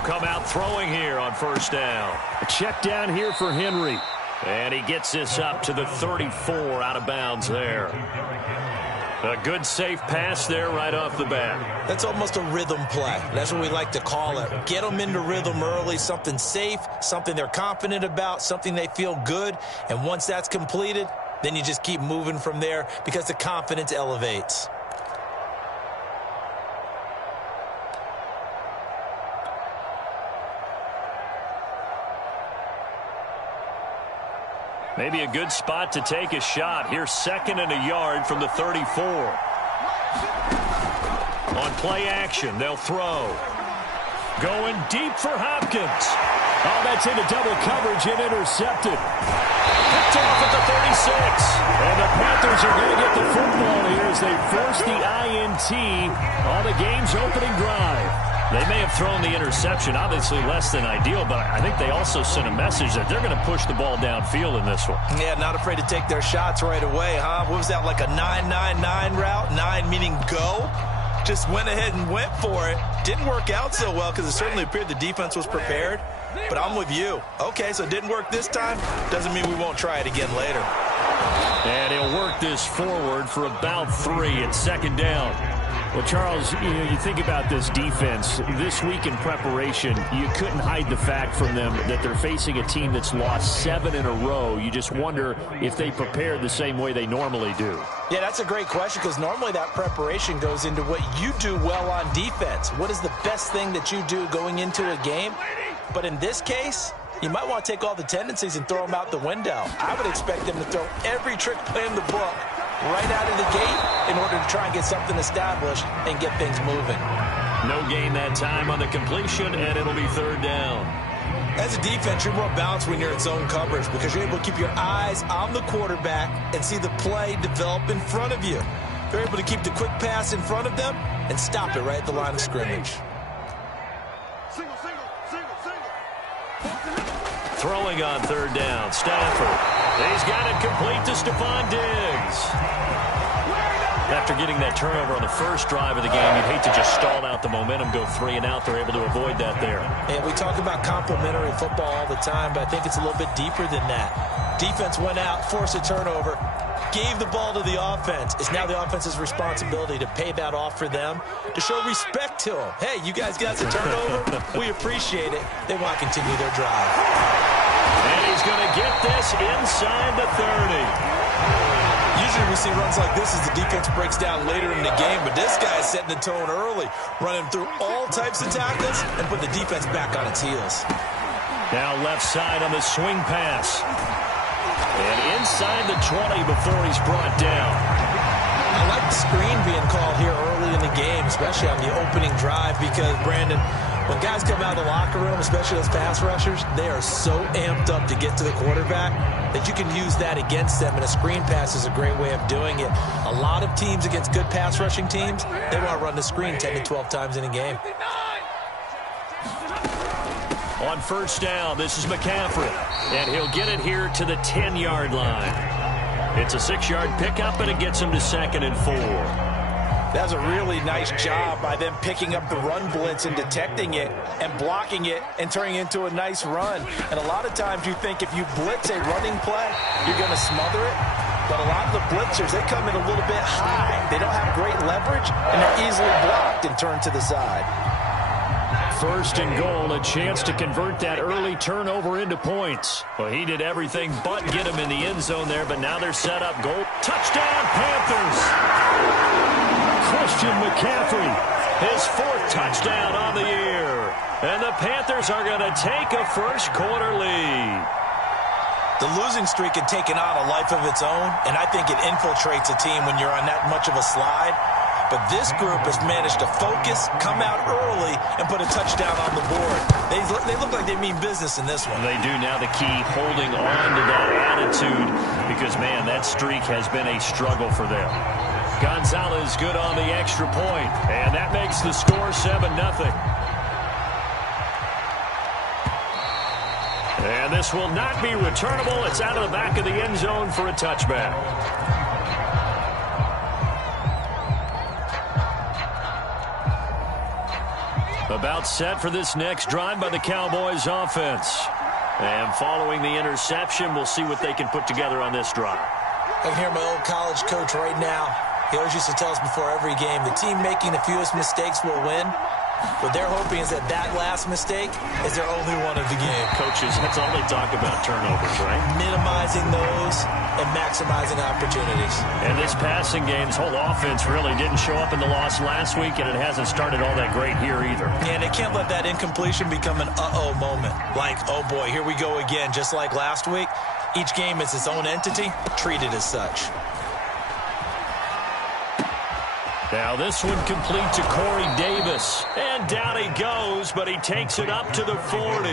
They'll come out throwing here on first down. A check down here for Henry. And he gets this up to the 34 out of bounds there. A good safe pass there right off the bat. That's almost a rhythm play. That's what we like to call it. Get them into rhythm early, something safe, something they're confident about, something they feel good. And once that's completed, then you just keep moving from there because the confidence elevates. Maybe a good spot to take a shot. Here's 2nd and a yard from the 34. On play action, they'll throw. Going deep for Hopkins. Oh, that's into double coverage and intercepted. Picked off at the 36. And the Panthers are going to get the football here as they force the INT on the game's opening drive. They may have thrown the interception, obviously less than ideal, but I think they also sent a message that they're going to push the ball downfield in this one. Yeah, not afraid to take their shots right away, huh? What was that, like a 9-9-9 route? 9 meaning go? Just went ahead and went for it. Didn't work out so well because it certainly appeared the defense was prepared. But I'm with you. Okay, so it didn't work this time. Doesn't mean we won't try it again later. And he'll work this forward for about 3 at 2nd down. Well, Charles, you think about this defense. This week in preparation, you couldn't hide the fact from them that they're facing a team that's lost 7 in a row. You just wonder if they prepared the same way they normally do. Yeah, that's a great question because normally that preparation goes into what you do well on defense. What is the best thing that you do going into a game? But in this case, you might want to take all the tendencies and throw them out the window. I would expect them to throw every trick play in the book right out of the gate in order to try and get something established and get things moving. No gain that time on the completion, and it'll be 3rd down. As a defense, you're more balanced when you're in zone coverage because you're able to keep your eyes on the quarterback and see the play develop in front of you. You're able to keep the quick pass in front of them and stop it right at the line of scrimmage. Throwing on 3rd down, Stafford. He's got it complete to Stephon Diggs. After getting that turnover on the first drive of the game, you'd hate to just stall out the momentum, go 3 and out. They're able to avoid that there. And we talk about complementary football all the time, but I think it's a little bit deeper than that. Defense went out, forced a turnover, gave the ball to the offense. It's now the offense's responsibility to pay that off for them, to show respect to them. Hey, you guys got the turnover. We appreciate it. They want to continue their drive. And he's going to get this inside the 30. Usually we see runs like this as the defense breaks down later in the game, but this guy is setting the tone early, running through all types of tackles and put the defense back on its heels. Now left side on the swing pass. And inside the 20 before he's brought down. I like the screen being called here early in the game, especially on the opening drive, because, Brandon, when guys come out of the locker room, especially those pass rushers, they are so amped up to get to the quarterback that you can use that against them, and a screen pass is a great way of doing it. A lot of teams against good pass rushing teams, they want to run the screen 10 to 12 times in a game. On first down, this is McCaffrey, and he'll get it here to the 10-yard line. It's a 6-yard pickup, and it gets him to 2nd and 4. That was a really nice job by them picking up the run blitz and detecting it and blocking it and turning it into a nice run. And a lot of times you think if you blitz a running play, you're going to smother it. But a lot of the blitzers, they come in a little bit high. They don't have great leverage, and they're easily blocked and turned to the side. 1st and goal, a chance to convert that early turnover into points. Well, he did everything but get him in the end zone there, but now they're set up. Goal. Touchdown, Panthers! Christian McCaffrey, his 4th touchdown on the year. And the Panthers are going to take a first-quarter lead. The losing streak had taken on a life of its own, and I think it infiltrates a team when you're on that much of a slide. But this group has managed to focus, come out early, and put a touchdown on the board. They look like they mean business in this one. They do. Now the key, holding on to that attitude, because, man, that streak has been a struggle for them. Gonzalez good on the extra point, and that makes the score 7-0. And this will not be returnable. It's out of the back of the end zone for a touchback. About set for this next drive by the Cowboys offense. And following the interception, we'll see what they can put together on this drive. I can hear my old college coach right now. He always used to tell us before every game, the team making the fewest mistakes will win. What they're hoping is that last mistake is their only one of the game. Coaches, that's all they talk about, turnovers, right? Minimizing those and maximizing opportunities. And this passing game, this whole offense really didn't show up in the loss last week, and it hasn't started all that great here either. And they can't let that incompletion become an uh-oh moment. Like, oh boy, here we go again, just like last week. Each game is its own entity, treated as such. Now this one complete to Corey Davis. And down he goes, but he takes it up to the 40.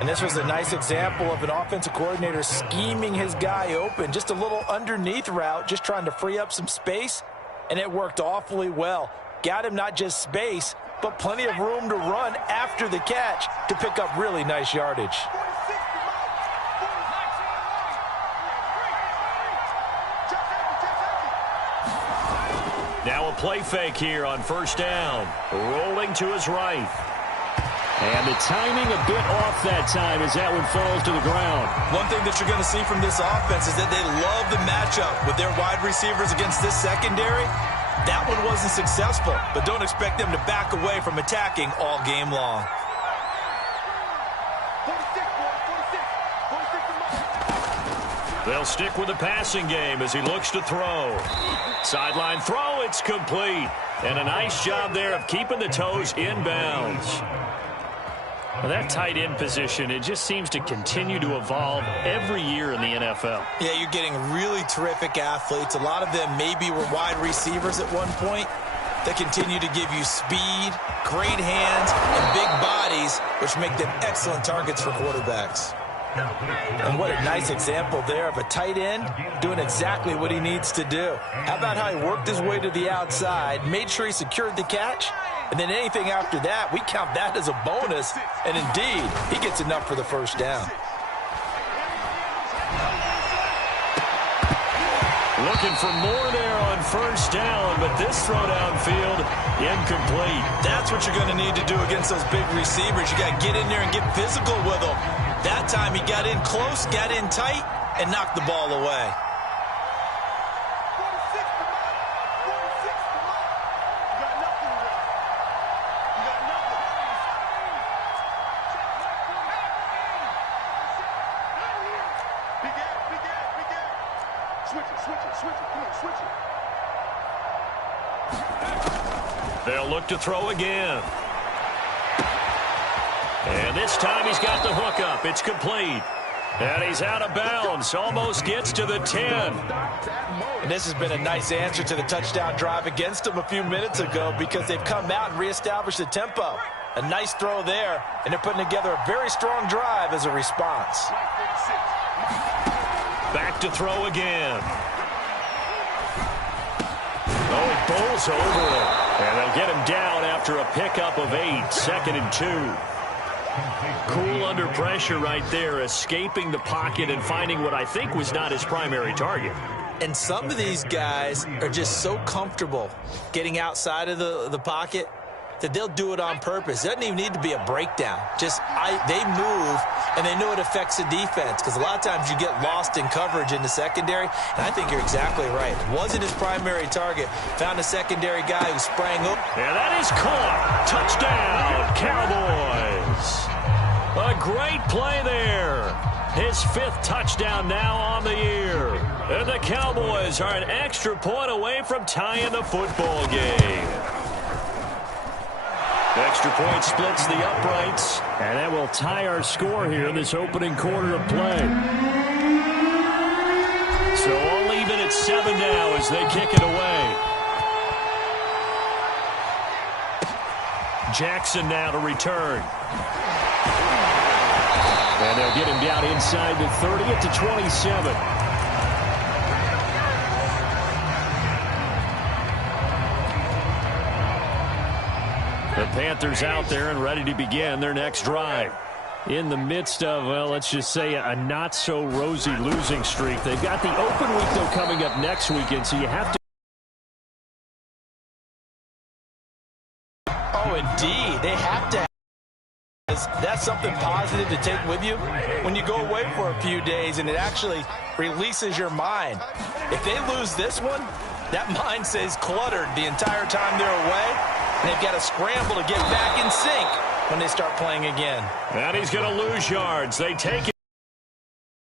And this was a nice example of an offensive coordinator scheming his guy open. Just a little underneath route, just trying to free up some space. And it worked awfully well. Got him not just space, but plenty of room to run after the catch to pick up really nice yardage. Now a play fake here on first down. Rolling to his right. And the timing a bit off that time as that one falls to the ground. One thing that you're going to see from this offense is that they love the matchup with their wide receivers against this secondary. That one wasn't successful, but don't expect them to back away from attacking all game long. They'll stick with the passing game as he looks to throw. Sideline throw, it's complete. And a nice job there of keeping the toes inbounds. Well, that tight end position, it just seems to continue to evolve every year in the NFL. Yeah, you're getting really terrific athletes. A lot of them maybe were wide receivers at one point. They continue to give you speed, great hands, and big bodies, which make them excellent targets for quarterbacks. And what a nice example there of a tight end doing exactly what he needs to do. How about how he worked his way to the outside, made sure he secured the catch, and then anything after that, we count that as a bonus. And indeed, he gets enough for the first down. Looking for more there on first down, but this throw downfield, incomplete. That's what you're going to need to do against those big receivers. You got to get in there and get physical with them. That time he got in close, got in tight, and knocked the ball away. They'll look to throw again. And this time he's got the hook up. It's complete. And he's out of bounds. Almost gets to the 10. And this has been a nice answer to the touchdown drive against them a few minutes ago because they've come out and reestablished the tempo. A nice throw there, and they're putting together a very strong drive as a response. Back to throw again. Oh, he bowls over it. And they'll get him down after a pickup of 8. 2nd and 2. Cool under pressure right there, escaping the pocket and finding what I think was not his primary target. And some of these guys are just so comfortable getting outside of the pocket that they'll do it on purpose. It doesn't even need to be a breakdown. Just they move, and they know it affects the defense because a lot of times you get lost in coverage in the secondary, and I think you're exactly right. Wasn't his primary target. Found a secondary guy who sprang up. And that is caught. Touchdown, Cowboys. A great play there. His 5th touchdown now on the year. And the Cowboys are an extra point away from tying the football game. Extra point splits the uprights. And that will tie our score here in this opening quarter of play. So all even at 7 now as they kick it away. Jackson now to return. And they'll get him down inside the 30 to 27. The Panthers out there and ready to begin their next drive. In the midst of, well, let's just say a not-so-rosy losing streak. They've got the open week, though, coming up next weekend, so you have to. Oh, indeed. because that's something positive to take with you when you go away for a few days, and it actually releases your mind. If they lose this one, that mind stays cluttered the entire time they're away, and they've got to scramble to get back in sync when they start playing again. And he's going to lose yards. They take it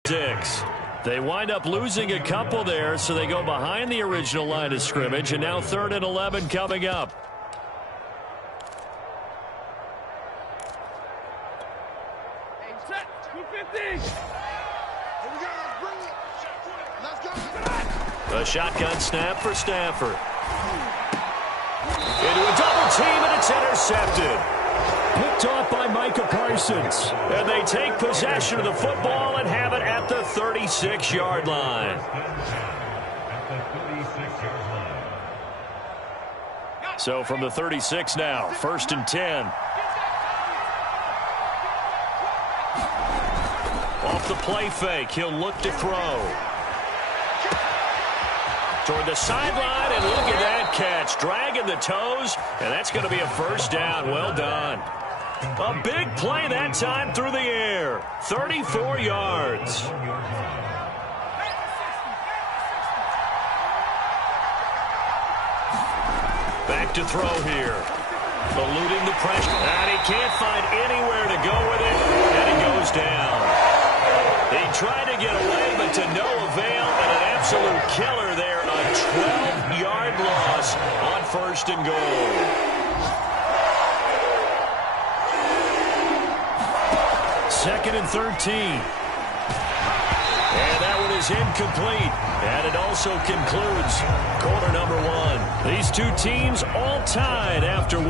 6. They wind up losing a couple there, so they go behind the original line of scrimmage, and now 3rd and 11 coming up. A shotgun snap for Stafford. Into a double team, and it's intercepted. Picked off by Micah Parsons. And they take possession of the football and have it at the 36-yard line. So from the 36 now, 1st and 10. Off the play fake, he'll look to throw. Toward the sideline, and look at that catch. Dragging the toes, and that's going to be a 1st down. Well done. A big play that time through the air. 34 yards. Back to throw here. Eluding the pressure. And he can't find anywhere to go with it, and he goes down. He tried to get away, but to no avail, and an absolute killer there. A 12-yard loss on 1st and goal. 2nd and 13. And that one is incomplete. And it also concludes quarter number 1. These two teams all tied after 1.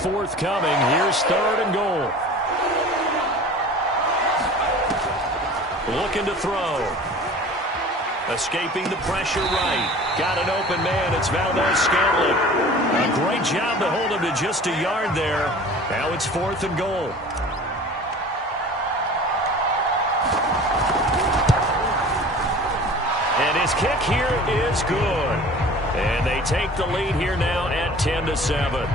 Forthcoming. Here's 3rd and goal. Looking to throw. Escaping the pressure right. Got an open man. It's Valdez-Scantling. A great job to hold him to just a yard there. Now it's 4th and goal. And his kick here is good. And they take the lead here now at 10-7.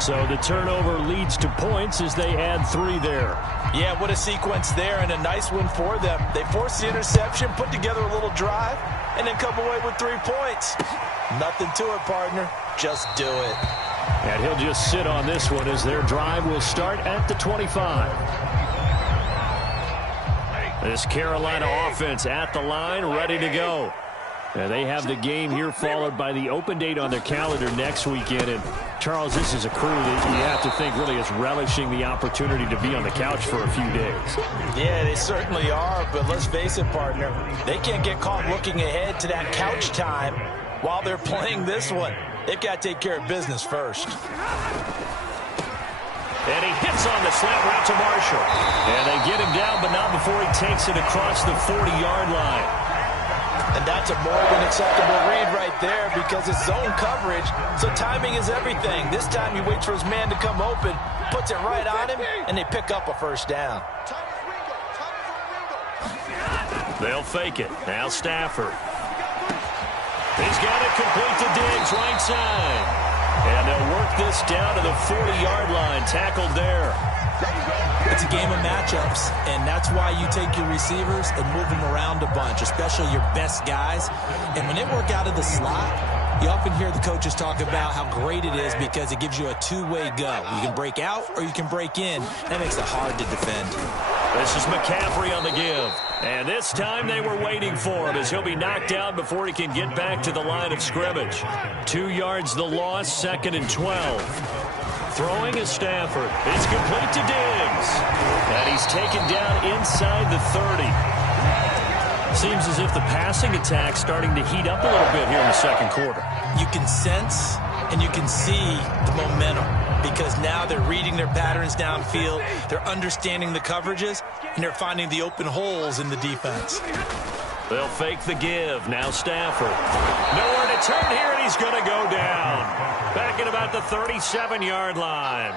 So the turnover leads to points as they add 3 there. Yeah, what a sequence there, and a nice one for them. They forced the interception, put together a little drive, and then come away with 3 points. Nothing to it, partner. Just do it. And he'll just sit on this one as their drive will start at the 25. This Carolina offense at the line, ready to go. And they have the game here followed by the open date on their calendar next weekend. And, Charles, this is a crew that you have to think really is relishing the opportunity to be on the couch for a few days. Yeah, they certainly are. But let's face it, partner, they can't get caught looking ahead to that couch time while they're playing this one. They've got to take care of business first. And he hits on the slant route to Marshall. And they get him down, but not before he takes it across the 40-yard line. And that's a more than acceptable read right there because it's zone coverage, so timing is everything. This time he waits for his man to come open, puts it right on him, and they pick up a 1st down. They'll fake it. Now Stafford. He's got it complete to Diggs, right side. And they'll work this down to the 40-yard line, tackled there. It's a game of matchups, and that's why you take your receivers and move them around a bunch, especially your best guys. And when they work out of the slot, you often hear the coaches talk about how great it is because it gives you a two-way go. You can break out or you can break in. That makes it hard to defend. This is McCaffrey on the give. And this time they were waiting for him as he'll be knocked down before he can get back to the line of scrimmage. 2 yards the loss, 2nd and 12. Throwing is Stafford. It's complete to Diggs. And he's taken down inside the 30. Seems as if the passing attack's starting to heat up a little bit here in the 2nd quarter. You can sense and you can see the momentum because now they're reading their patterns downfield, they're understanding the coverages, and they're finding the open holes in the defense. They'll fake the give. Now Stafford. Nowhere to turn here, and he's going to go down. Back at about the 37-yard line.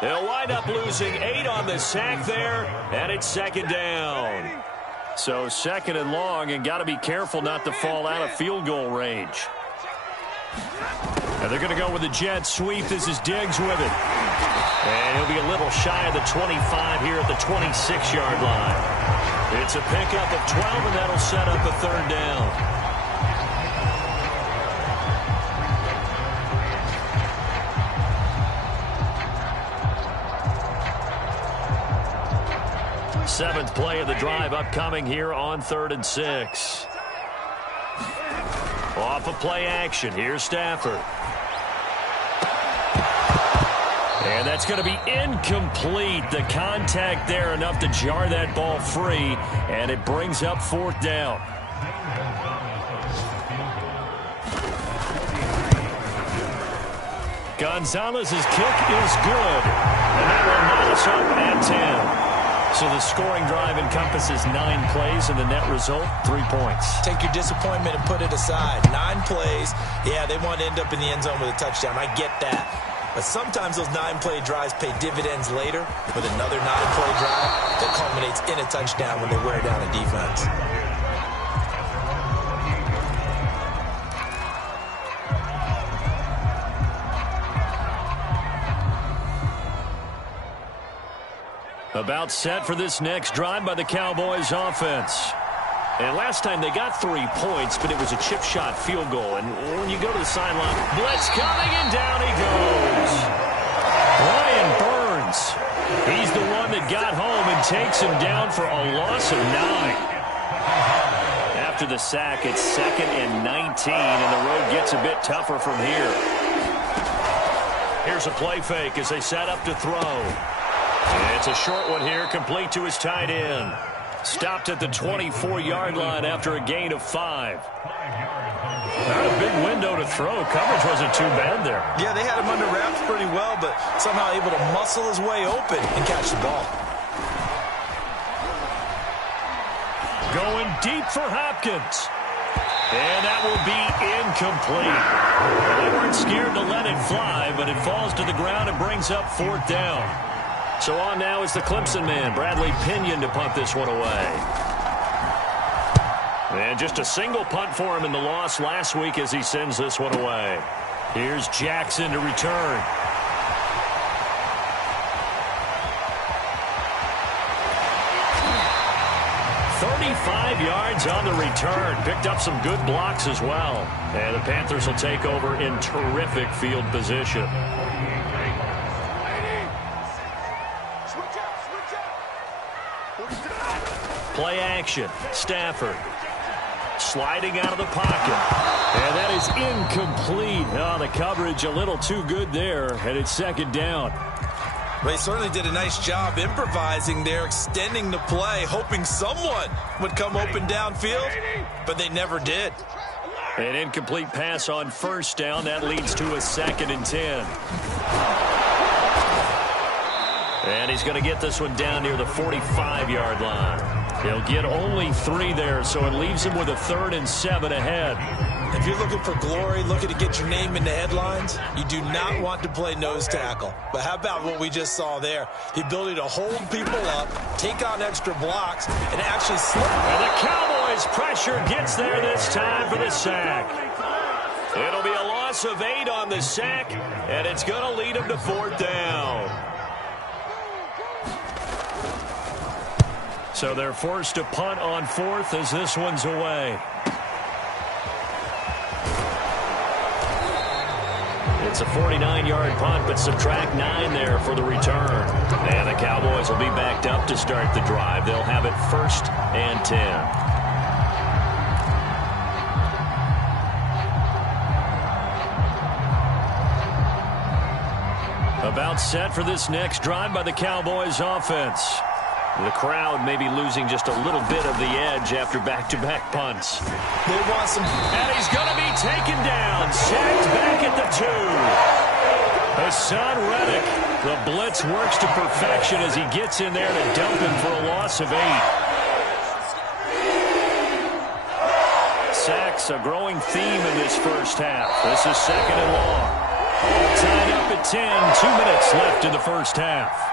They'll wind up losing 8 on the sack there, and it's second down. So second and long, and got to be careful not to fall out of field goal range. And they're going to go with the jet sweep. This is Diggs with it. And he'll be a little shy of the 25 here at the 26-yard line. It's a pickup of 12, and that'll set up a third down. Seventh play of the drive upcoming here on 3rd and 6. Off of play action. Here's Stafford. And that's going to be incomplete. The contact there enough to jar that ball free, and it brings up 4th down. Gonzalez's kick is good, and that will knock us up at 10. So the scoring drive encompasses 9 plays, and the net result, 3 points. Take your disappointment and put it aside. 9 plays. Yeah, they want to end up in the end zone with a touchdown. I get that. But sometimes those 9-play drives pay dividends later with another 9-play drive that culminates in a touchdown when they wear down a defense. About set for this next drive by the Cowboys offense. And last time they got 3 points, but it was a chip shot field goal. And when you go to the sideline, blitz coming, and down he goes. Brian Burns. He's the one that got home and takes him down for a loss of 9. After the sack, it's 2nd and 19, and the road gets a bit tougher from here. Here's a play fake as they set up to throw. It's a short one here, complete to his tight end. Stopped at the 24-yard line after a gain of 5. Not a big window to throw. Coverage wasn't too bad there. Yeah, they had him under wraps pretty well, but somehow able to muscle his way open and catch the ball. Going deep for Hopkins. And that will be incomplete. They weren't scared to let it fly, but it falls to the ground and brings up 4th down. So on now is the Clemson man, Bradley Pinion, to punt this one away. And just a single punt for him in the loss last week as he sends this one away. Here's Jackson to return. Yards on the return. Picked up some good blocks as well. And the Panthers will take over in terrific field position. Play action. Stafford sliding out of the pocket. And that is incomplete. Oh, the coverage a little too good there. And it's 2nd down. They certainly did a nice job improvising there, extending the play, hoping someone would come open downfield, but they never did. An incomplete pass on 1st down. That leads to a 2nd and 10. And he's going to get this one down near the 45-yard line. He'll get only 3 there, so it leaves him with a 3rd and 7 ahead. If you're looking for glory, looking to get your name in the headlines, you do not want to play nose tackle. But how about what we just saw there? The ability to hold people up, take on extra blocks, and actually slip. And the Cowboys' pressure gets there this time for the sack. It'll be a loss of 8 on the sack, and it's going to lead them to 4th down. So they're forced to punt on 4th as this one's away. It's a 49-yard punt, but subtract 9 there for the return. And the Cowboys will be backed up to start the drive. They'll have it 1st and 10. About set for this next drive by the Cowboys offense. The crowd may be losing just a little bit of the edge after back-to-back punts. They want some. And he's going to be taken down. Sacked back at the 2. Hassan Reddick. The blitz works to perfection as he gets in there to dump him for a loss of 8. Sacks a growing theme in this first half. This is 2nd and long. All tied up at 10. 2 minutes left in the first half.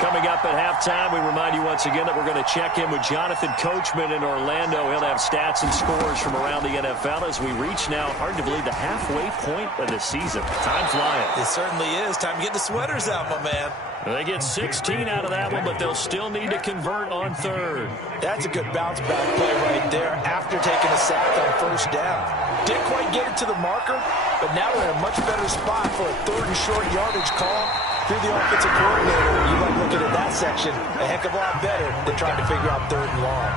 Coming up at halftime, we remind you once again that we're going to check in with Jonathan Coachman in Orlando. He'll have stats and scores from around the NFL as we reach now, hard to believe, the halfway point of the season. Time flying. It certainly is. Time to get the sweaters out, my man. They get 16 out of that one, but they'll still need to convert on third. That's a good bounce-back play right there after taking a sack on first down. Didn't quite get it to the marker, but now we're in a much better spot for a third and short yardage call. Through the offensive coordinator, you like looking at that section a heck of a lot better than trying to figure out third and long.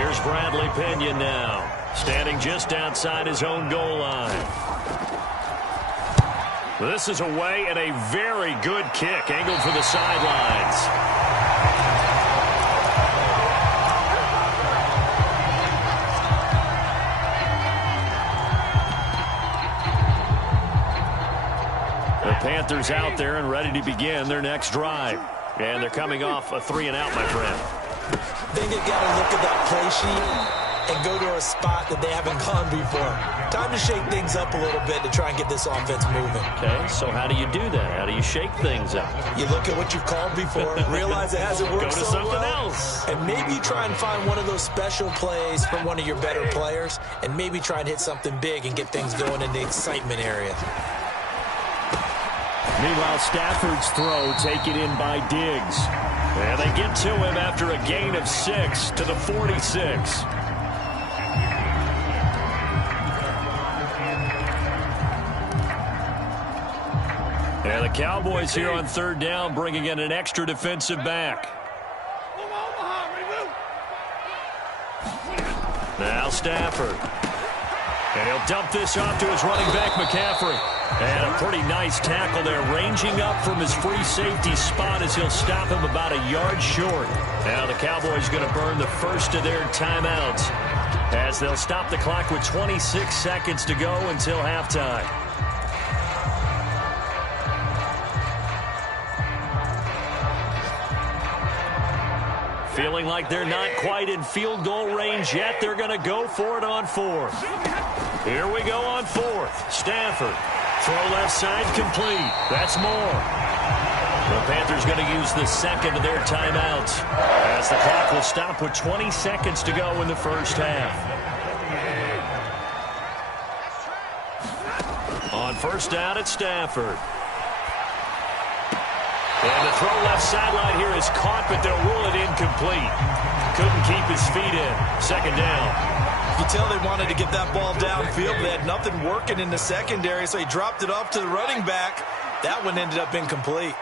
Here's Bradley Pinion now, standing just outside his own goal line. This is away and a very good kick, angled for the sidelines. Panthers out there and ready to begin their next drive. And they're coming off a 3-and-out, my friend. I think they've got to look at that play sheet and go to a spot that they haven't gone before. Time to shake things up a little bit to try and get this offense moving. Okay, so how do you do that? How do you shake things up? You look at what you've called before, realize it hasn't worked go to so something well, else. and maybe try and find one of those special plays from one of your better players, and maybe try and hit something big and get things going in the excitement area. Meanwhile, Stafford's throw taken in by Diggs. And they get to him after a gain of 6 to the 46. And the Cowboys here on third down, bringing in an extra defensive back. Now Stafford. And he'll dump this off to his running back, McCaffrey. And a pretty nice tackle there, ranging up from his free safety spot as he'll stop him about a yard short. Now the Cowboys going to burn the first of their timeouts as they'll stop the clock with 26 seconds to go until halftime. Feeling like they're not quite in field goal range yet. They're going to go for it on fourth. Here we go on fourth. Stafford. Throw left side complete. That's more. The Panthers going to use the second of their timeouts as the clock will stop with 20 seconds to go in the first half. On first down, it's Stafford. And the throw left sideline here is caught, but they'll rule it incomplete. Couldn't keep his feet in. Second down. You can tell they wanted to get that ball downfield. They had nothing working in the secondary, so he dropped it off to the running back. That one ended up incomplete.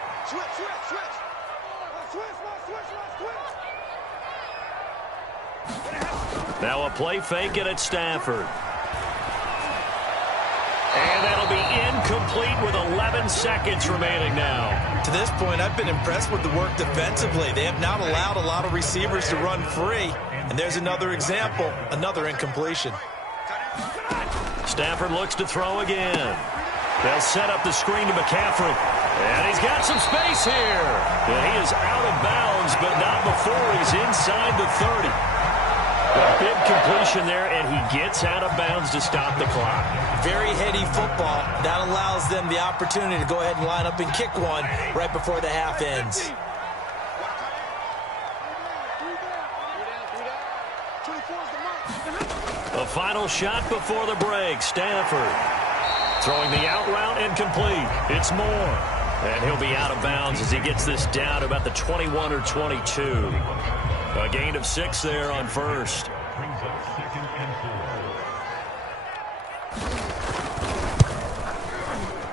Now a play fake it at Stafford. And that'll be incomplete with 11 seconds remaining now. To this point, I've been impressed with the work defensively. They have not allowed a lot of receivers to run free. And there's another example, another incompletion. Stafford looks to throw again. They'll set up the screen to McCaffrey. And he's got some space here. And he is out of bounds, but not before he's inside the 30. A big completion there, and he gets out of bounds to stop the clock. Very heady football. That allows them the opportunity to go ahead and line up and kick one right before the half ends. The final shot before the break. Stafford throwing the out route incomplete. It's Moore. And he'll be out of bounds as he gets this down to about the 21 or 22. A gain of 6 there on first.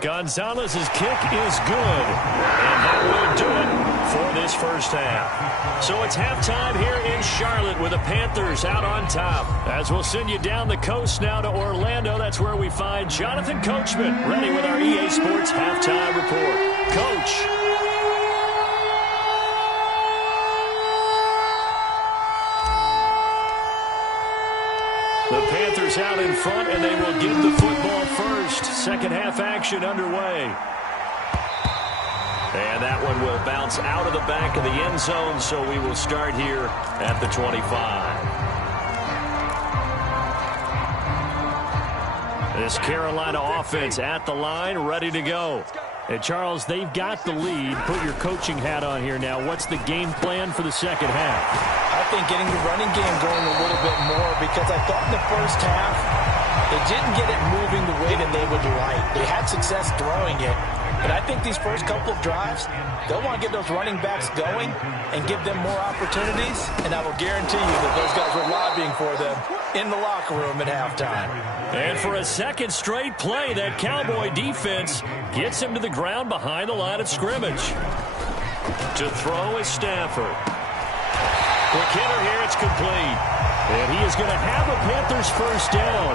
Gonzalez's kick is good. And that will do it for this first half. So it's halftime here in Charlotte with the Panthers out on top. As we'll send you down the coast now to Orlando, that's where we find Jonathan Coachman ready with our EA Sports halftime report. Coach. The Panthers out in front, and they will give the football first. Second half action underway. And that one will bounce out of the back of the end zone, so we will start here at the 25. This Carolina offense at the line, ready to go. And Charles, they've got the lead. Put your coaching hat on here now. What's the game plan for the second half? I think getting the running game going a little bit more, because I thought in the first half they didn't get it moving the way that they would like. They had success throwing it. But I think these first couple of drives, they'll want to get those running backs going and give them more opportunities. And I will guarantee you that those guys were lobbying for them in the locker room at halftime. And for a second straight play, that Cowboy defense gets him to the ground behind the line of scrimmage. To throw is Stafford. Quick hitter here, it's complete. And he is going to have a Panthers first down.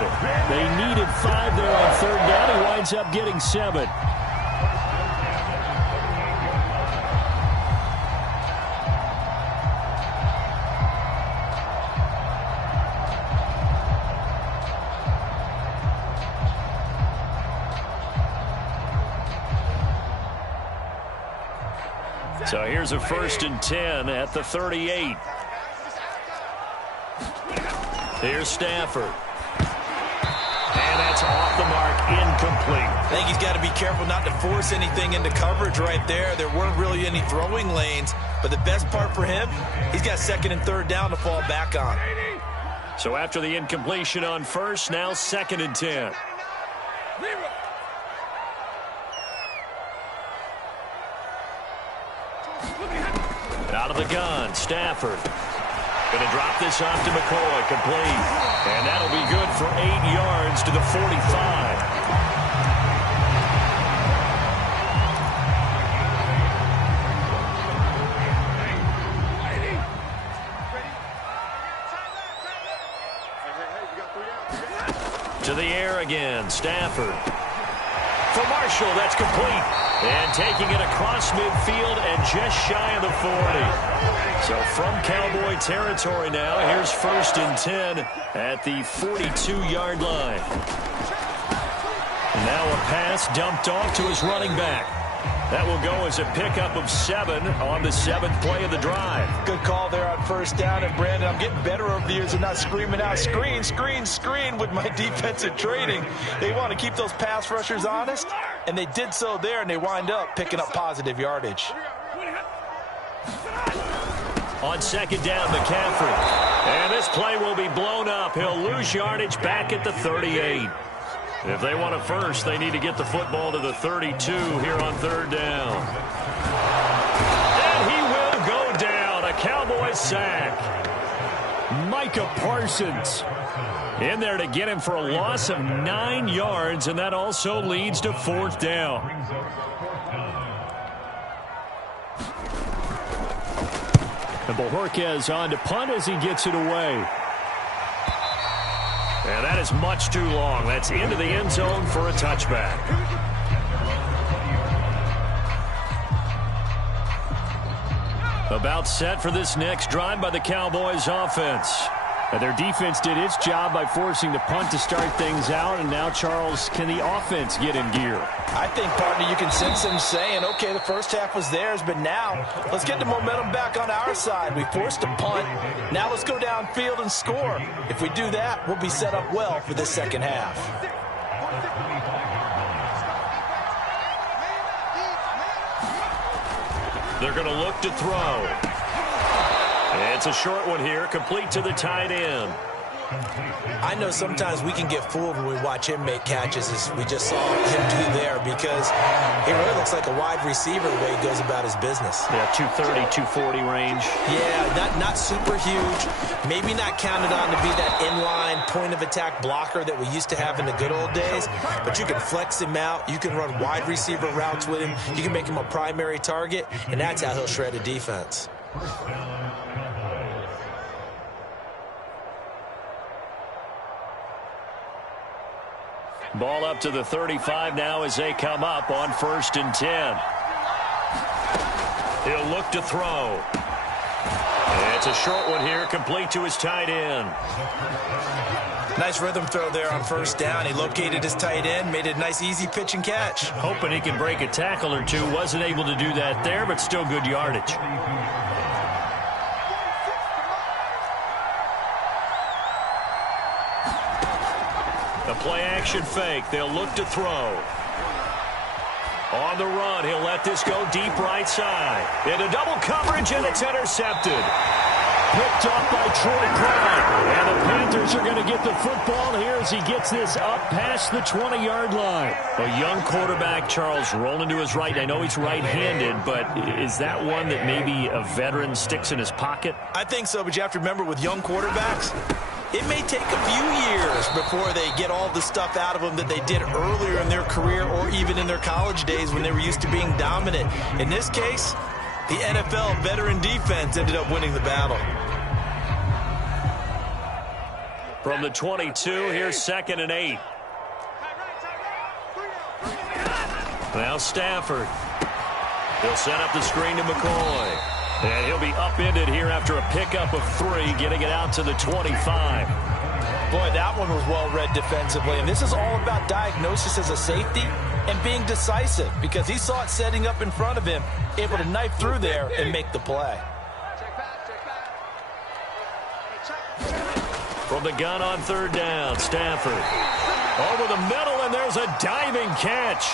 They needed 5 there on third down. He winds up getting 7. So here's a 1st and 10 at the 38. Here's Stafford. And that's off the mark, incomplete. I think he's got to be careful not to force anything into coverage right there. There weren't really any throwing lanes, but the best part for him, he's got 2nd and 3rd down to fall back on. So after the incompletion on first, now 2nd and 10. Out of the gun, Stafford. Going to drop this off to McCoy, complete. And that'll be good for 8 yards to the 45. To the air again, Stafford. For Marshall, that's complete. And taking it across midfield and just shy of the 40. So from Cowboy territory now, here's 1st and 10 at the 42-yard line. And now a pass dumped off to his running back. That will go as a pickup of 7 on the 7th play of the drive. Good call there on 1st down. And, Brandon, I'm getting better over the years and not screaming out, screen, screen, screen with my defensive training. They want to keep those pass rushers honest, and they did so there, and they wind up picking up positive yardage. On 2nd down, McCaffrey. And this play will be blown up. He'll lose yardage back at the 38. If they want a first, they need to get the football to the 32 here on 3rd down. And he will go down. A Cowboys sack. Micah Parsons in there to get him for a loss of 9 yards, and that also leads to 4th down. And Bojorquez on to punt as he gets it away. And that is much too long. That's into the end zone for a touchback. About set for this next drive by the Cowboys offense. And their defense did its job by forcing the punt to start things out. And now, Charles, can the offense get in gear? I think, partner, you can sense them saying, okay, the first half was theirs, but now let's get the momentum back on our side. We forced a punt. Now let's go downfield and score. If we do that, we'll be set up well for this second half. They're going to look to throw. It's a short one here, complete to the tight end. I know sometimes we can get fooled when we watch him make catches, as we just saw him do there, because he really looks like a wide receiver the way he goes about his business. Yeah, 230, 240 range. Yeah, not super huge. Maybe not counted on to be that inline point-of-attack blocker that we used to have in the good old days, but you can flex him out. You can run wide receiver routes with him. You can make him a primary target, and that's how he'll shred a defense. Ball up to the 35 now as they come up on 1st and 10. He'll look to throw. It's a short one here, complete to his tight end. Nice rhythm throw there on 1st down. He located his tight end, made it a nice easy pitch and catch. Hoping he can break a tackle or two. Wasn't able to do that there, but still good yardage. A The play-action fake. They'll look to throw. On the run, he'll let this go deep right side. Into double coverage, and it's intercepted. Picked off by Troy Pride. And the Panthers are going to get the football here as he gets this up past the 20-yard line. A young quarterback, Charles, rolling to his right. I know he's right-handed, but is that one that maybe a veteran sticks in his pocket? I think so, but you have to remember with young quarterbacks, it may take a few years before they get all the stuff out of them that they did earlier in their career or even in their college days when they were used to being dominant. In this case, the NFL veteran defense ended up winning the battle. From the 22, here's 2nd and 8. Now Stafford. He'll set up the screen to McCoy. And he'll be upended here after a pickup of 3, getting it out to the 25. Boy, that one was well-read defensively. And this is all about diagnosis as a safety and being decisive because he saw it setting up in front of him, able to knife through there and make the play. From the gun on 3rd down, Stafford. Over the middle, and there's a diving catch.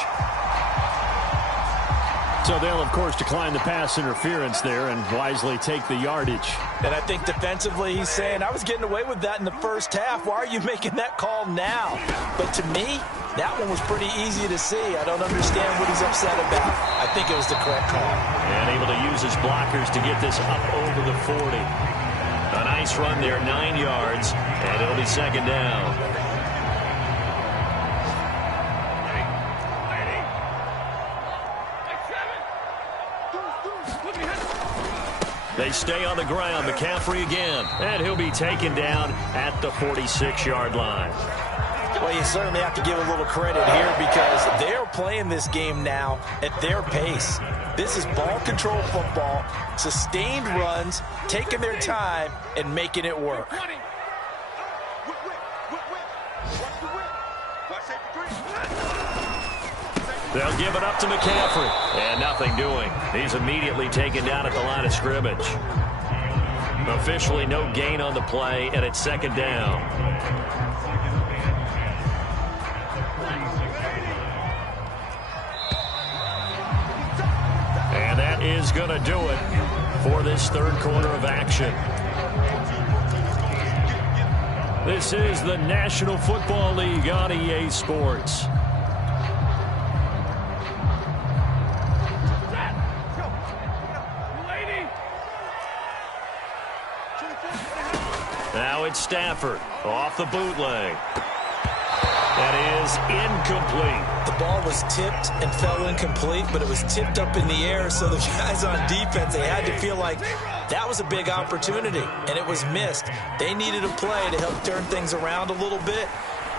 So they'll, of course, decline the pass interference there and wisely take the yardage. And I think defensively he's saying, I was getting away with that in the first half. Why are you making that call now? But to me, that one was pretty easy to see. I don't understand what he's upset about. I think it was the correct call. And able to use his blockers to get this up over the 40. A nice run there, 9 yards, and it'll be 2nd down. They stay on the ground. McCaffrey again, and he'll be taken down at the 46-yard line. Well, you certainly have to give a little credit here because they're playing this game now at their pace. This is ball control football, sustained runs, taking their time, and making it work. They'll give it up to McCaffrey, and nothing doing. He's immediately taken down at the line of scrimmage. Officially no gain on the play, and it's 2nd down. And that is going to do it for this 3rd quarter of action. This is the National Football League on EA Sports. Now it's Stafford off the bootleg. That is incomplete. The ball was tipped and fell incomplete, but it was tipped up in the air, so the guys on defense, they had to feel like that was a big opportunity, and it was missed. They needed a play to help turn things around a little bit.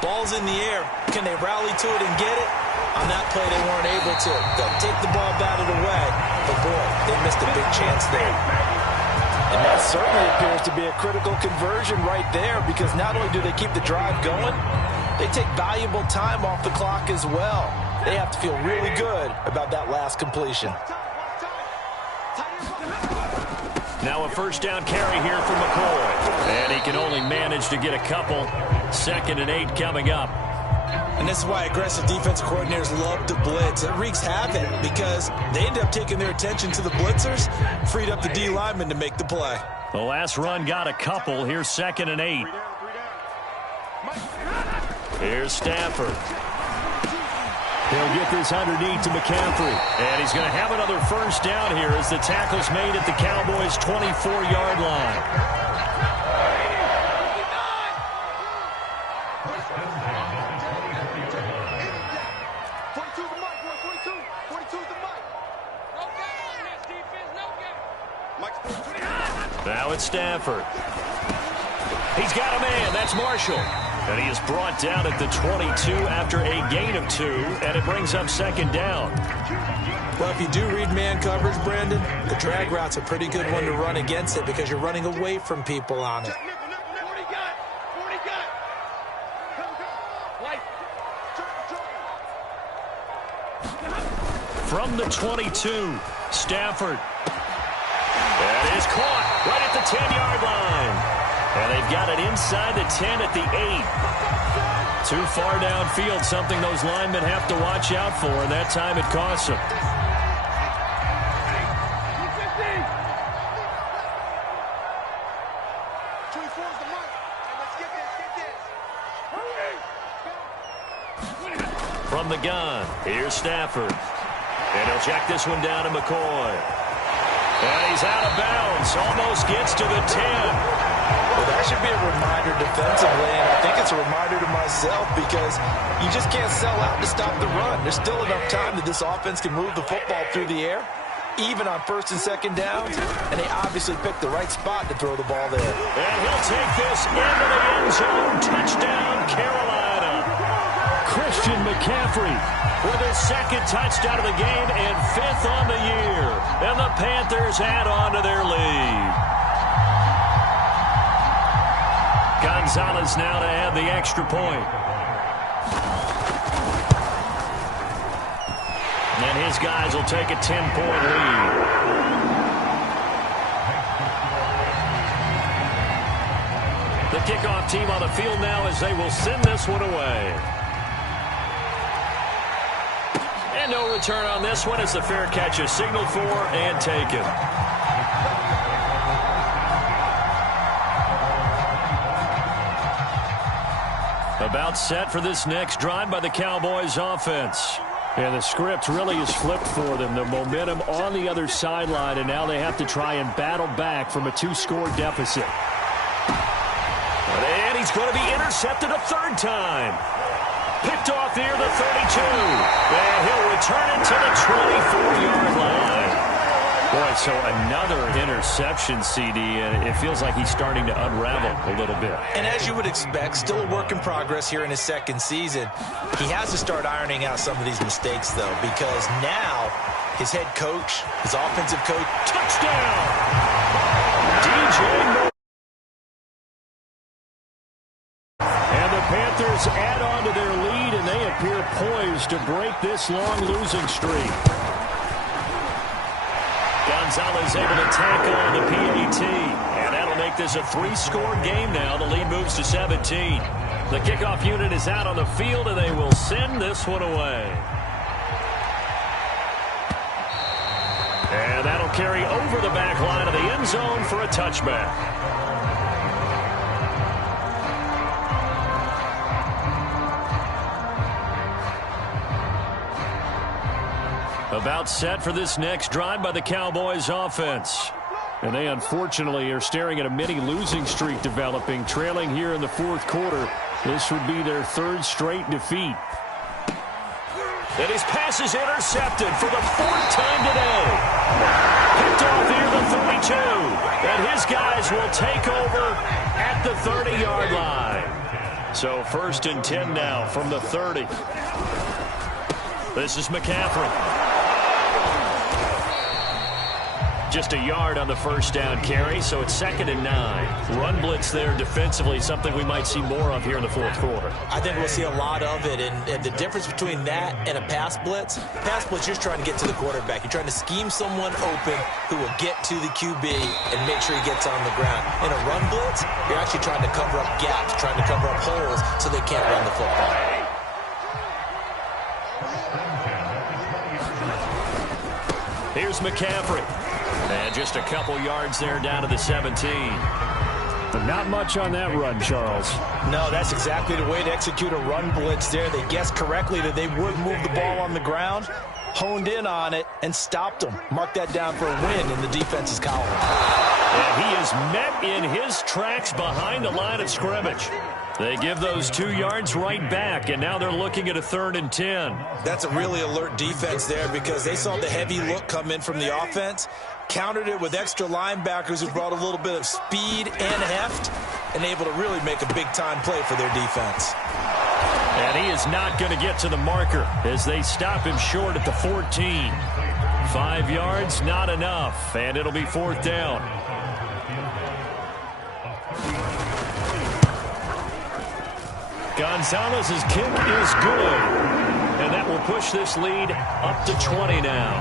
Ball's in the air. Can they rally to it and get it? On that play, they weren't able to. They'll take the ball, batted away, but boy, they missed a big chance there. And that certainly appears to be a critical conversion right there because not only do they keep the drive going, they take valuable time off the clock as well. They have to feel really good about that last completion. Now a 1st down carry here from McCoy. And he can only manage to get a couple. 2nd and 8 coming up. And this is why aggressive defensive coordinators love to blitz. It wreaks havoc because they end up taking their attention to the blitzers, freed up the D lineman to make the play. The last run got a couple. Here's 2nd and 8. Here's Stafford. He'll get this underneath to McCaffrey. And he's going to have another 1st down here as the tackle's made at the Cowboys' 24-yard line. Now it's Stafford. He's got a man. That's Marshall. And he is brought down at the 22 after a gain of 2, and it brings up 2nd down. Well, if you do read man coverage, Brandon, the drag route's a pretty good one to run against it because you're running away from people on it. From the 22, Stafford. That is caught right at the 10-yard line. And they've got it inside the 10 at the 8. Too far downfield, something those linemen have to watch out for, and that time it costs them. From the gun, here's Stafford. And he'll check this one down to McCoy. And he's out of bounds, almost gets to the 10. Well, that should be a reminder defensively, and I think it's a reminder to myself because you just can't sell out to stop the run. There's still enough time that this offense can move the football through the air, even on first and second downs, and they obviously picked the right spot to throw the ball there. And he'll take this into the end zone. Touchdown, Carolina. Christian McCaffrey with his second touchdown of the game and 5th on the year. And the Panthers add on to their lead. Gonzalez now to add the extra point. And his guys will take a 10-point lead. The kickoff team on the field now as they will send this one away. And no return on this one as the fair catch is signaled for and taken. About set for this next drive by the Cowboys offense. And the script really is flipped for them. The momentum on the other sideline, and now they have to try and battle back from a 2-score deficit. And he's going to be intercepted a third time. Picked off near the 32. And he'll return it to the 24-yard line. Boy, so another interception, CD, and it feels like he's starting to unravel a little bit. And as you would expect, still a work in progress here in his second season. He has to start ironing out some of these mistakes, though, because now his head coach, his offensive coach, touchdown! DJ. And the Panthers add on to their lead, and they appear poised to break this long losing streak. Gonzalez able to tackle on the PAT, and that'll make this a 3-score game now. The lead moves to 17. The kickoff unit is out on the field, and they will send this one away. And that'll carry over the back line of the end zone for a touchback. About set for this next drive by the Cowboys offense. And they unfortunately are staring at a mini losing streak developing, trailing here in the fourth quarter. This would be their 3rd straight defeat. And his pass is intercepted for the 4th time today. Picked off here the 32. And his guys will take over at the 30-yard line. So 1st and 10 now from the 30. This is McCaffrey. Just a yard on the first down carry, so it's 2nd and 9. Run blitz there defensively, something we might see more of here in the fourth quarter. I think we'll see a lot of it, and the difference between that and a pass blitz, you're trying to get to the quarterback. You're trying to scheme someone open who will get to the QB and make sure he gets on the ground. In a run blitz, you're actually trying to cover up gaps, trying to cover up holes so they can't run the football. Here's McCaffrey. And just a couple yards there down to the 17. But not much on that run, Charles. No, that's exactly the way to execute a run blitz there. They guessed correctly that they would move the ball on the ground, honed in on it, and stopped them. Mark that down for a win in the defense's column. And he is met in his tracks behind the line of scrimmage. They give those 2 yards right back, and now they're looking at a 3rd and 10. That's a really alert defense there because they saw the heavy look come in from the offense, countered it with extra linebackers who brought a little bit of speed and heft, and able to really make a big-time play for their defense. And he is not going to get to the marker as they stop him short at the 14. 5 yards, not enough, and it'll be 4th down. Gonzalez's kick is good, and that will push this lead up to 20 now.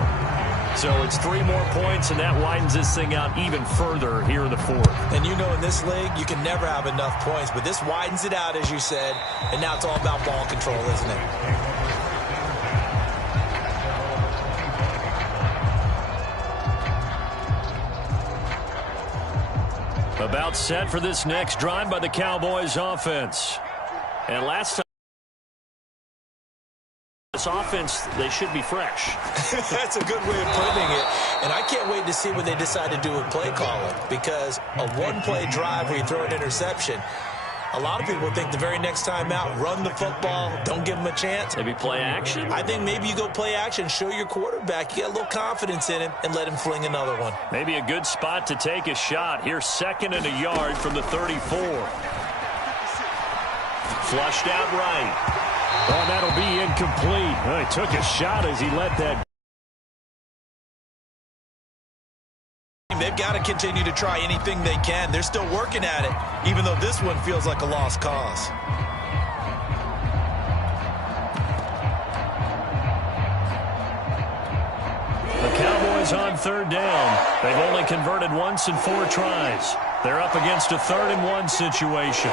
So it's 3 more points, and that widens this thing out even further here in the fourth. And you know in this league, you can never have enough points, but this widens it out, as you said, and now it's all about ball control, isn't it? About set for this next drive by the Cowboys offense. And last time, this offense, they should be fresh. That's a good way of putting it. And I can't wait to see what they decide to do with play calling, because a one-play drive where you throw an interception, a lot of people think the very next time out, run the football, don't give them a chance. Maybe play action? I think maybe you go play action, show your quarterback you got a little confidence in him, and let him fling another one. Maybe a good spot to take a shot. Here's 2nd and a yard from the 34. Flushed out right. Oh, that'll be incomplete. Oh, he took a shot as he let that. They've got to continue to try anything they can. They're still working at it, even though this one feels like a lost cause. The Cowboys on 3rd down. They've only converted once in 4 tries. They're up against a 3rd and 1 situation.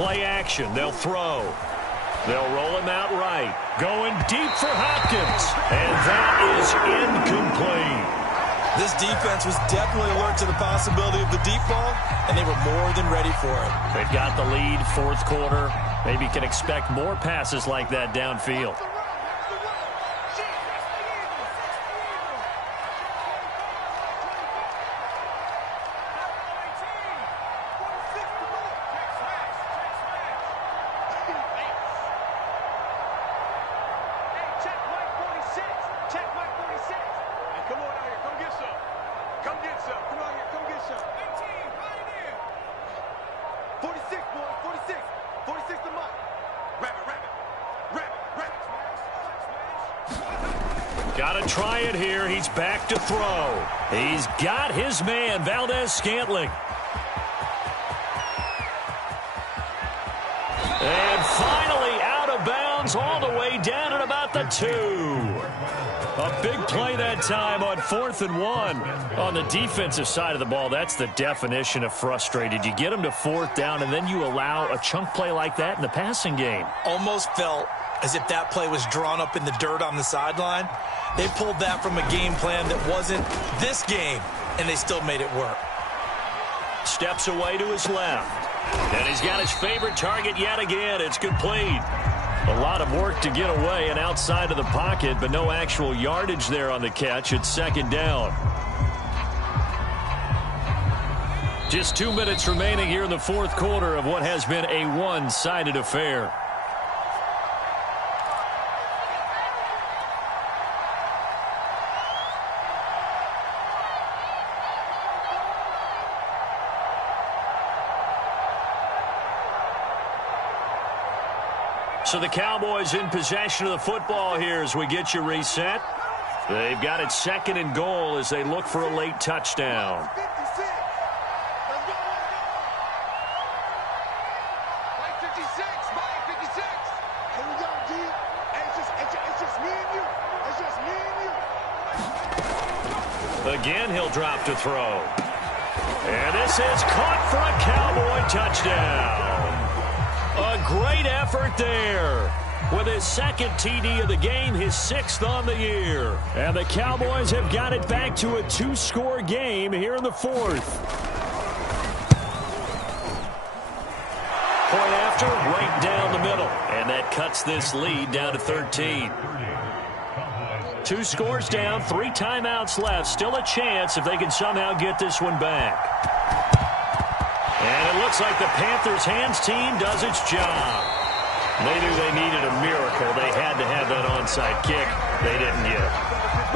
Play action. They'll throw. They'll roll him out right. Going deep for Hopkins. And that is incomplete. This defense was definitely alert to the possibility of the deep ball, and they were more than ready for it. They've got the lead, 4th quarter. Maybe can expect more passes like that downfield. Got to try it here. He's back to throw. He's got his man, Valdez-Scantling. And finally out of bounds all the way down at about the 2. A big play that time on 4th and 1. On the defensive side of the ball, that's the definition of frustrated. You get them to 4th down, and then you allow a chunk play like that in the passing game. Almost felt as if that play was drawn up in the dirt on the sideline. They pulled that from a game plan that wasn't this game, and they still made it work. Steps away to his left. And he's got his favorite target yet again. It's complete. A lot of work to get away and outside of the pocket, but no actual yardage there on the catch. It's 2nd down. Just 2 minutes remaining here in the 4th quarter of what has been a one-sided affair. So the Cowboys in possession of the football here as we get you reset. They've got it 2nd and goal as they look for a late touchdown. Again, he'll drop to throw. And this is caught for a Cowboy touchdown. A great effort there. With his 2nd TD of the game, his 6th on the year. And the Cowboys have got it back to a 2-score game here in the 4th. Point after, right down the middle. And that cuts this lead down to 13. 2 scores down, 3 timeouts left. Still a chance if they can somehow get this one back. And it looks like the Panthers' hands team does its job. They knew they needed a miracle. They had to have that onside kick. They didn't get it.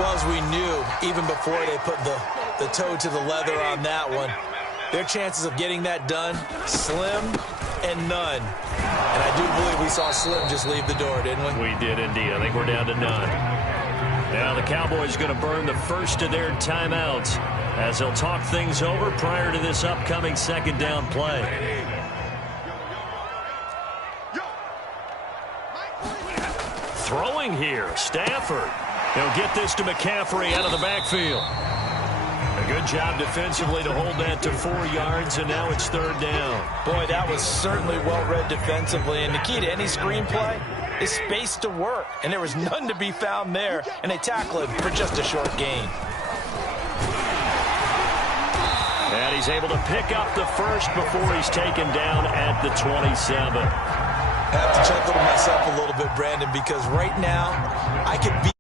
Well, as we knew, even before they put the toe to the leather on that one, their chances of getting that done, slim and none. And I do believe we saw Slim just leave the door, didn't we? We did indeed. I think we're down to none. Now the Cowboys going to burn the first of their timeouts as they'll talk things over prior to this upcoming second down play. Throwing here, Stafford. He'll get this to McCaffrey out of the backfield. A good job defensively to hold that to 4 yards, and now it's third down. Boy, that was certainly well-read defensively, and the key to any screenplay is space to work, and there was none to be found there, and they tackle it for just a short gain. And he's able to pick up the first before he's taken down at the 27. I have to chuckle to myself a little bit, Brandon, because right now I could be